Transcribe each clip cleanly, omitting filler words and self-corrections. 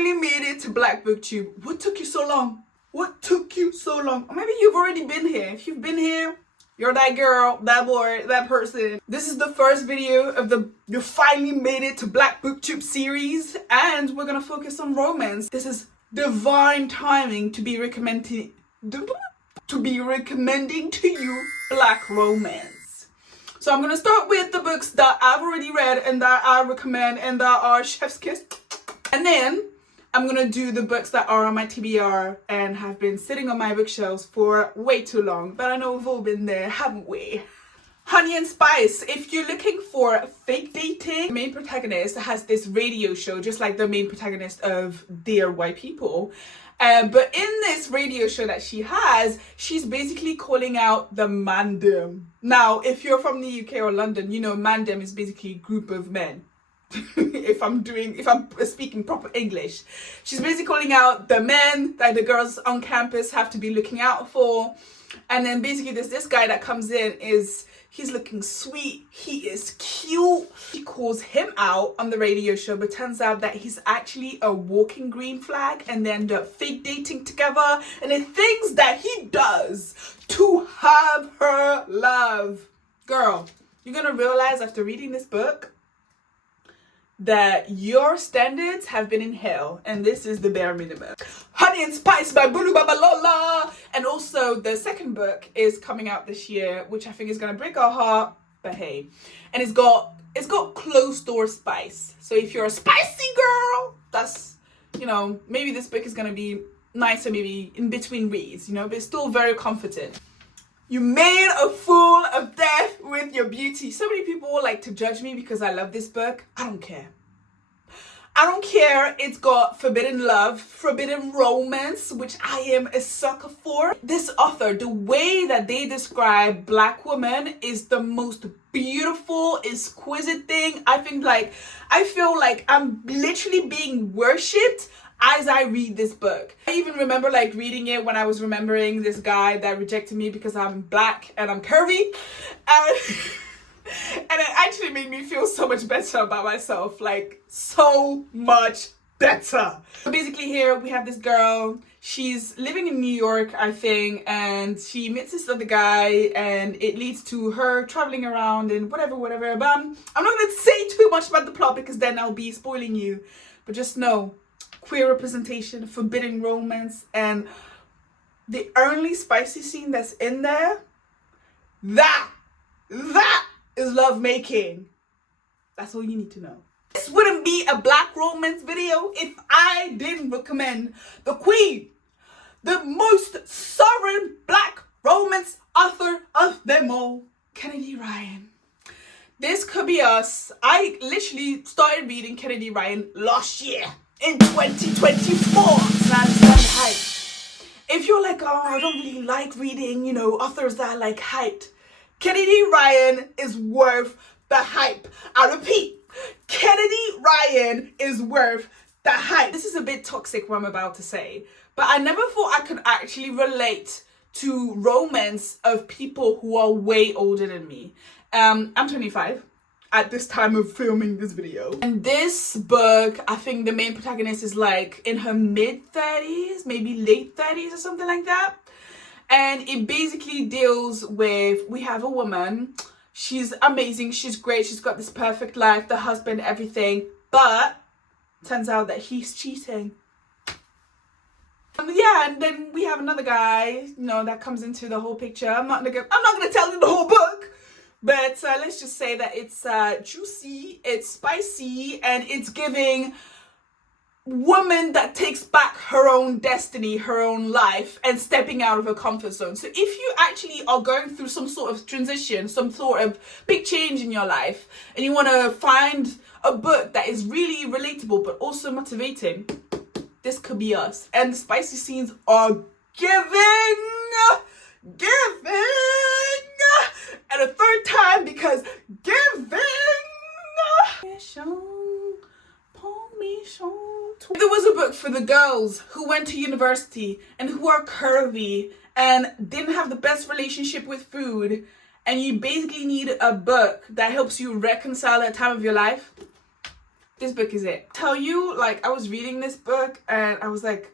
finally made it to Black BookTube. What took you so long? What took you so long? Or maybe you've already been here. If you've been here, you're that girl, that boy, that person. This is the first video of the You Finally Made It to Black BookTube series, and we're gonna focus on romance. This is divine timing to be recommending to you Black romance. So I'm gonna start with the books that I've already read and that I recommend and that are chef's kiss. And then I'm gonna do the books that are on my TBR and have been sitting on my bookshelves for way too long. But I know we've all been there, haven't we? Honey and Spice. If you're looking for fake dating, the main protagonist has this radio show, just like the main protagonist of Dear White People. But in this radio show that she has, she's basically calling out the mandem. Now, if you're from the UK or London, you know mandem is basically a group of men. if I'm speaking proper English. She's basically calling out the men that the girls on campus have to be looking out for. And then basically there's this guy that comes in, he's looking sweet, he is cute. She calls him out on the radio show, but turns out that he's actually a walking green flag, and they end up fake dating together. And the things that he does to have her love. Girl, you're gonna realize after reading this book that your standards have been in hell, and this is the bare minimum. Honey and Spice by Bulu Babalola. And also the second book is coming out this year, which I think is gonna break our heart, but hey. And it's got closed door spice. So if you're a spicy girl, that's, you know, maybe this book is gonna be nicer, maybe in between reads, you know, but it's still very comforting. You made a fool of death with your beauty. So many people like to judge me because I love this book. I don't care. I don't care. It's got forbidden love, forbidden romance, which I am a sucker for. This author, the way that they describe Black women is the most beautiful, exquisite thing. I feel like I'm literally being worshipped as I read this book. I even remember like reading it when I was remembering this guy that rejected me because I'm Black and I'm curvy. And it actually made me feel so much better about myself, like so much better. So basically here we have this girl, she's living in New York, I think, and she meets this other guy and it leads to her traveling around and whatever. But I'm not gonna say too much about the plot because then I'll be spoiling you. But just know, queer representation, forbidden romance, and the only spicy scene that's in there, that is love making. That's all you need to know. This wouldn't be a Black romance video if I didn't recommend the queen, the most sovereign Black romance author of them all, Kennedy Ryan. This could be us. I literally started reading Kennedy Ryan last year in 2024. And I understand the hype. If you're like, oh, I don't really like reading, you know, authors that are like hyped, Kennedy Ryan is worth the hype. I repeat, Kennedy Ryan is worth the hype. This is a bit toxic what I'm about to say, but I never thought I could actually relate to romance of people who are way older than me. I'm 25 at this time of filming this video. And this book, I think the main protagonist is like in her mid-30s, maybe late 30s or something like that. And it basically deals with, we have a woman, she's amazing, she's great, she's got this perfect life, the husband, everything, but turns out that he's cheating. Yeah, and then we have another guy, you know, that comes into the whole picture. I'm not gonna tell you the whole book, but let's just say that it's juicy, it's spicy, and it's giving woman that takes back her own destiny, her own life, and stepping out of her comfort zone. So if you actually are going through some sort of transition, some sort of big change in your life, and you want to find a book that is really relatable but also motivating, this could be us. And the spicy scenes are giving, and a third time because giving. If there was a book for the girls who went to university and who are curvy and didn't have the best relationship with food, and you basically need a book that helps you reconcile that time of your life, This book is it. Tell you, like, I was reading this book and I was like,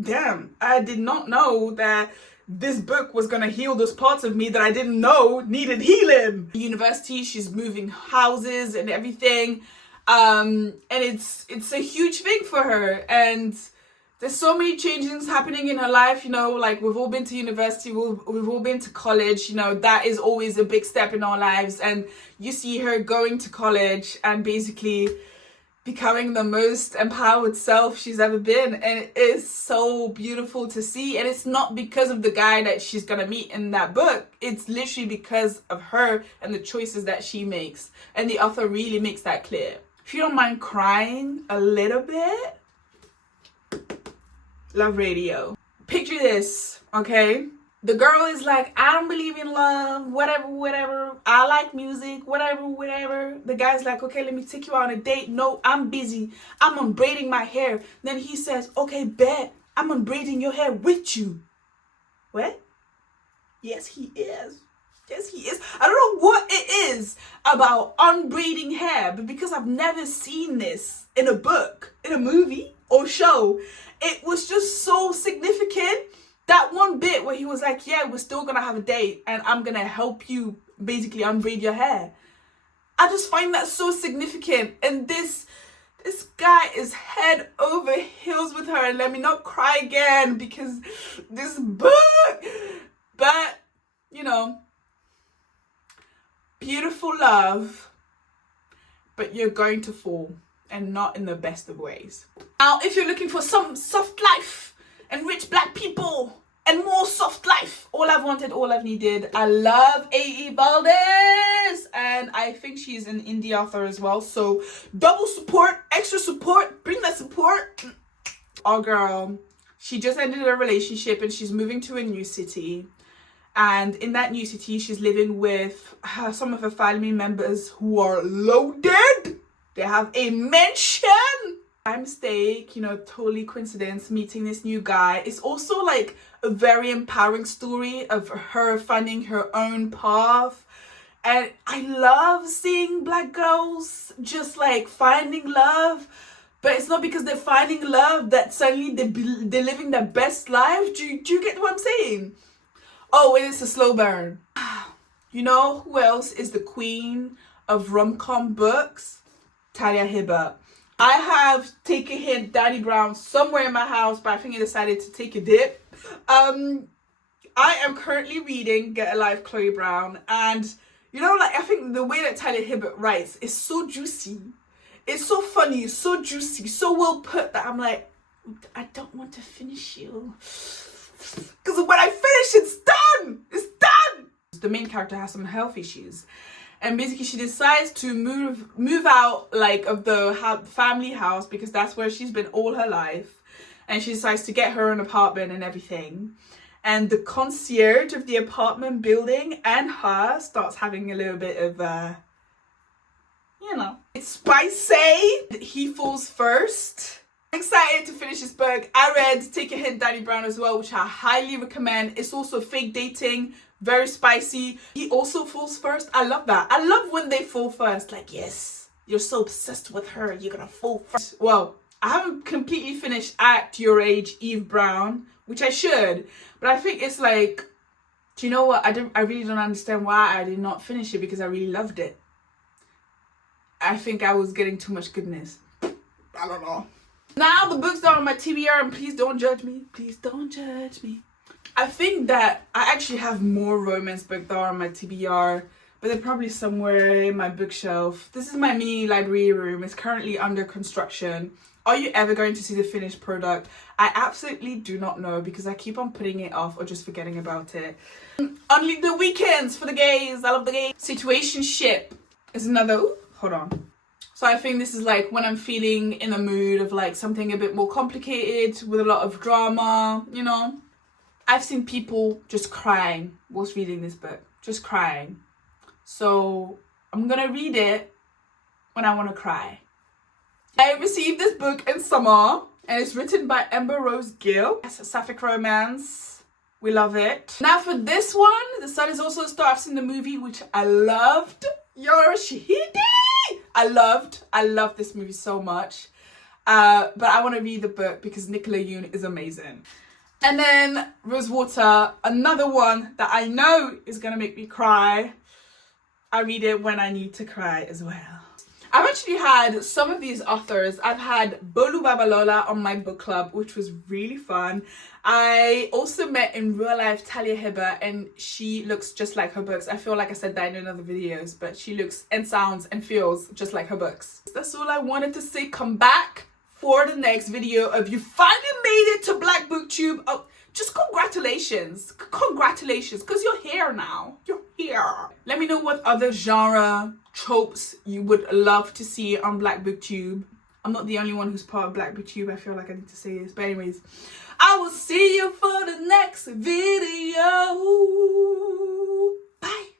damn, I did not know that this book was gonna heal those parts of me that I didn't know needed healing. University, she's moving houses and everything. And it's a huge thing for her. And there's so many changes happening in her life, you know, like we've all been to university, we've all been to college, you know, that is always a big step in our lives. And you see her going to college and basically becoming the most empowered self she's ever been. And it is so beautiful to see. And it's not because of the guy that she's gonna meet in that book. It's literally because of her and the choices that she makes. And the author really makes that clear. If you don't mind crying a little bit, love radio. Picture this, okay? The girl is like, I don't believe in love, whatever. I like music, whatever. The guy's like, okay, let me take you on a date. No, I'm busy. I'm unbraiding my hair. Then he says, okay, bet. I'm unbraiding your hair with you. What? Yes, he is. Yes, he is. I don't know what it is about unbraiding hair, but because I've never seen this in a book, in a movie or show, it was just so significant. That one bit where he was like, yeah, we're still gonna have a date and I'm gonna help you basically unbraid your hair. I just find that so significant. And this guy is head over heels with her. And let me not cry again because this book, but you know, beautiful love, but you're going to fall, and not in the best of ways. Now, if you're looking for some soft life and rich black people and more soft life, all I've wanted, all I've needed. I love A.E. Valdez, and I think she's an indie author as well. So double support, extra support, bring that support. Our girl, she just ended a relationship and she's moving to a new city. And in that new city, she's living with some of her family members who are loaded. They have a mansion. By mistake, you know, totally coincidence, meeting this new guy. It's also like a very empowering story of her finding her own path. And I love seeing black girls just like finding love. But it's not because they're finding love that suddenly they're living their best life. Do you get what I'm saying? Oh, and it's a slow burn. You know who else is the queen of rom-com books? Talia Hibbert. I have Take a Hint, Danny Brown somewhere in my house, but I think I decided to take a dip. I am currently reading Get a Life, Chloe Brown, and you know, like I think the way that Talia Hibbert writes is so juicy. It's so funny, it's so juicy, so well put that I'm like, I don't want to finish you. Because when I finish, it's done! It's done! The main character has some health issues. And basically she decides to move out like of the family house because that's where she's been all her life. And she decides to get her an apartment and everything. And the concierge of the apartment building and her starts having a little bit of, you know, it's spicy. He falls first. I'm excited to finish this book. I read Take a Hint, Danny Brown as well, which I highly recommend. It's also fake dating. Very spicy. He also falls first. I love that. I love when they fall first. Like, yes, you're so obsessed with her, you're gonna fall first. Well, I haven't completely finished At Your Age, Eve Brown, which I should. But I think it's like, do you know what? I really don't understand why I did not finish it because I really loved it. I think I was getting too much goodness. I don't know. Now the books are on my TBR, and please don't judge me. Please don't judge me. I think that I actually have more romance books that are on my TBR, but they're probably somewhere in my bookshelf. This is my mini library room. It's currently under construction. Are you ever going to see the finished product? I absolutely do not know because I keep on putting it off or just forgetting about it. Only the weekends for the gays. I love the gays. Situationship is another... Ooh, hold on. So I think this is like when I'm feeling in a mood of like something a bit more complicated with a lot of drama, you know. I've seen people just crying whilst reading this book, just crying. So I'm gonna read it when I wanna cry. I received this book in summer and it's written by Ember Rose Gill. It's a sapphic romance. We love it. Now for this one, The Sun Is Also a Star. I've seen the movie, which I loved. You're a shahidi. I loved this movie so much. But I want to read the book because Nicola Yoon is amazing. And then Rosewater, another one that I know is going to make me cry. I read it when I need to cry as well. I've actually had some of these authors. I've had Bolu Babalola on my book club, which was really fun. I also met in real life Talia Hibbert, and she looks just like her books. I feel like I said that in other videos, but she looks and sounds and feels just like her books. That's all I wanted to say. Come back for the next video of you finally made it to Black BookTube. Oh, just congratulations, because you're here now. You're here. Let me know what other genre tropes you would love to see on Black BookTube. I'm not the only one who's part of Black BookTube. I feel like I need to say this, but anyways, I will see you for the next video. Bye.